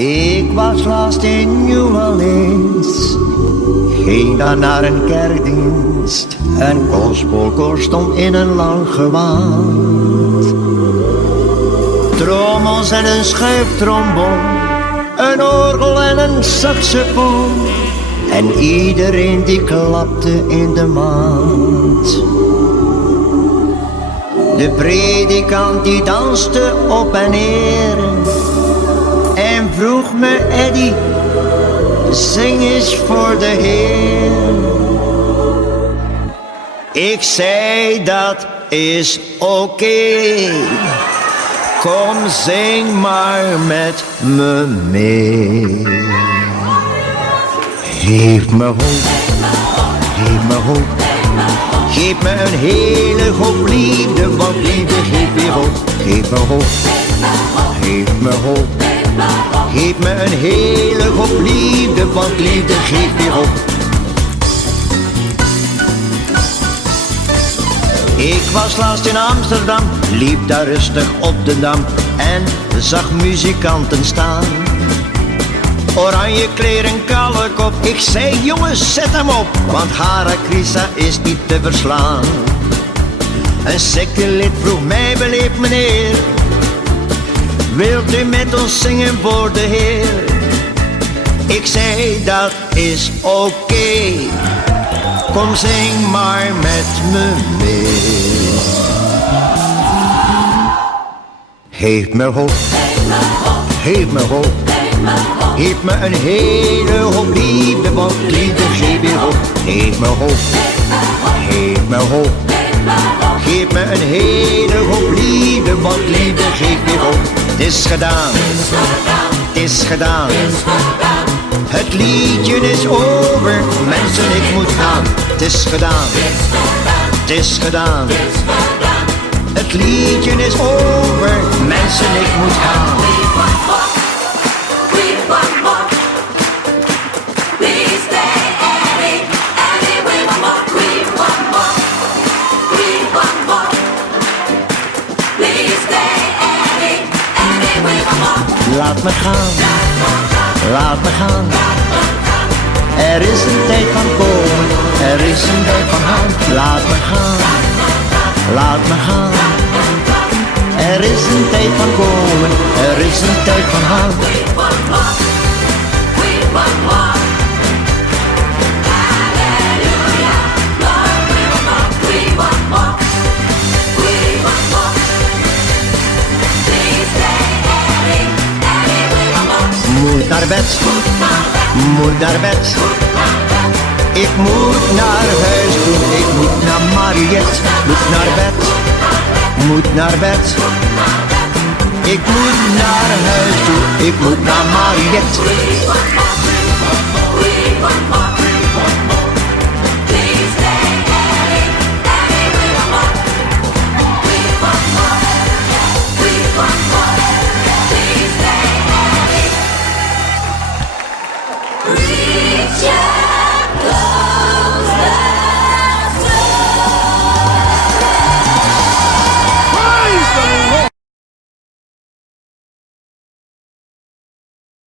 Ik was laatst in New Orleans, ging daar naar een kerkdienst. Een gospelkoor stond in een lang gewaad. Trommels en een schuiftrombon, een orgel en een saxofoon. En iedereen die klapte in de maat. De predikant die danste op en neer en vroeg me: Eddie, zing eens voor de Heer. Ik zei: dat is oké. Kom, zing maar met me mee. Geef me hoop, geef me hoop. Geef me een hele hoop liefde, want liefde geeft weer hoop. Geef me hoop, geef me hoop. Geef me een hele hoop liefde, want liefde geeft weer hoop. Ik was laatst in Amsterdam, liep daar rustig op de Dam en zag muzikanten staan. Oranje kleren, kale kop, ik zei: jongens, zet hem op, want Hare Krishna is niet te verslaan. Een sectelid vroeg mij beleefd: meneer, wilt u met ons zingen voor de Heer? Ik zei: dat is oké. Kom, zing maar met me mee. Geef me hoop, geef me hoop. Geef me een hele hoop liefde, want liefde geeft weer hoop. Geef me hoop, geef me hoop. Geef me een hele hoop liefde, want liefde geeft weer hoop. Het is gedaan, het is gedaan. Het liedje is over, mensen, ik moet gaan. Het is gedaan, het is gedaan. Het liedje is over, mensen, ik moet gaan. Laat me gaan, laat me gaan. Er is een tijd van komen, er is een tijd van gaan. Laat me gaan, laat me gaan. Er is een tijd van komen, er is een tijd van gaan. Moet naar bed, moet naar bed. Ik moet naar huis toe, ik moet naar Mariette. Moet naar bed, moet naar bed. Ik moet naar huis toe, ik moet naar Mariette.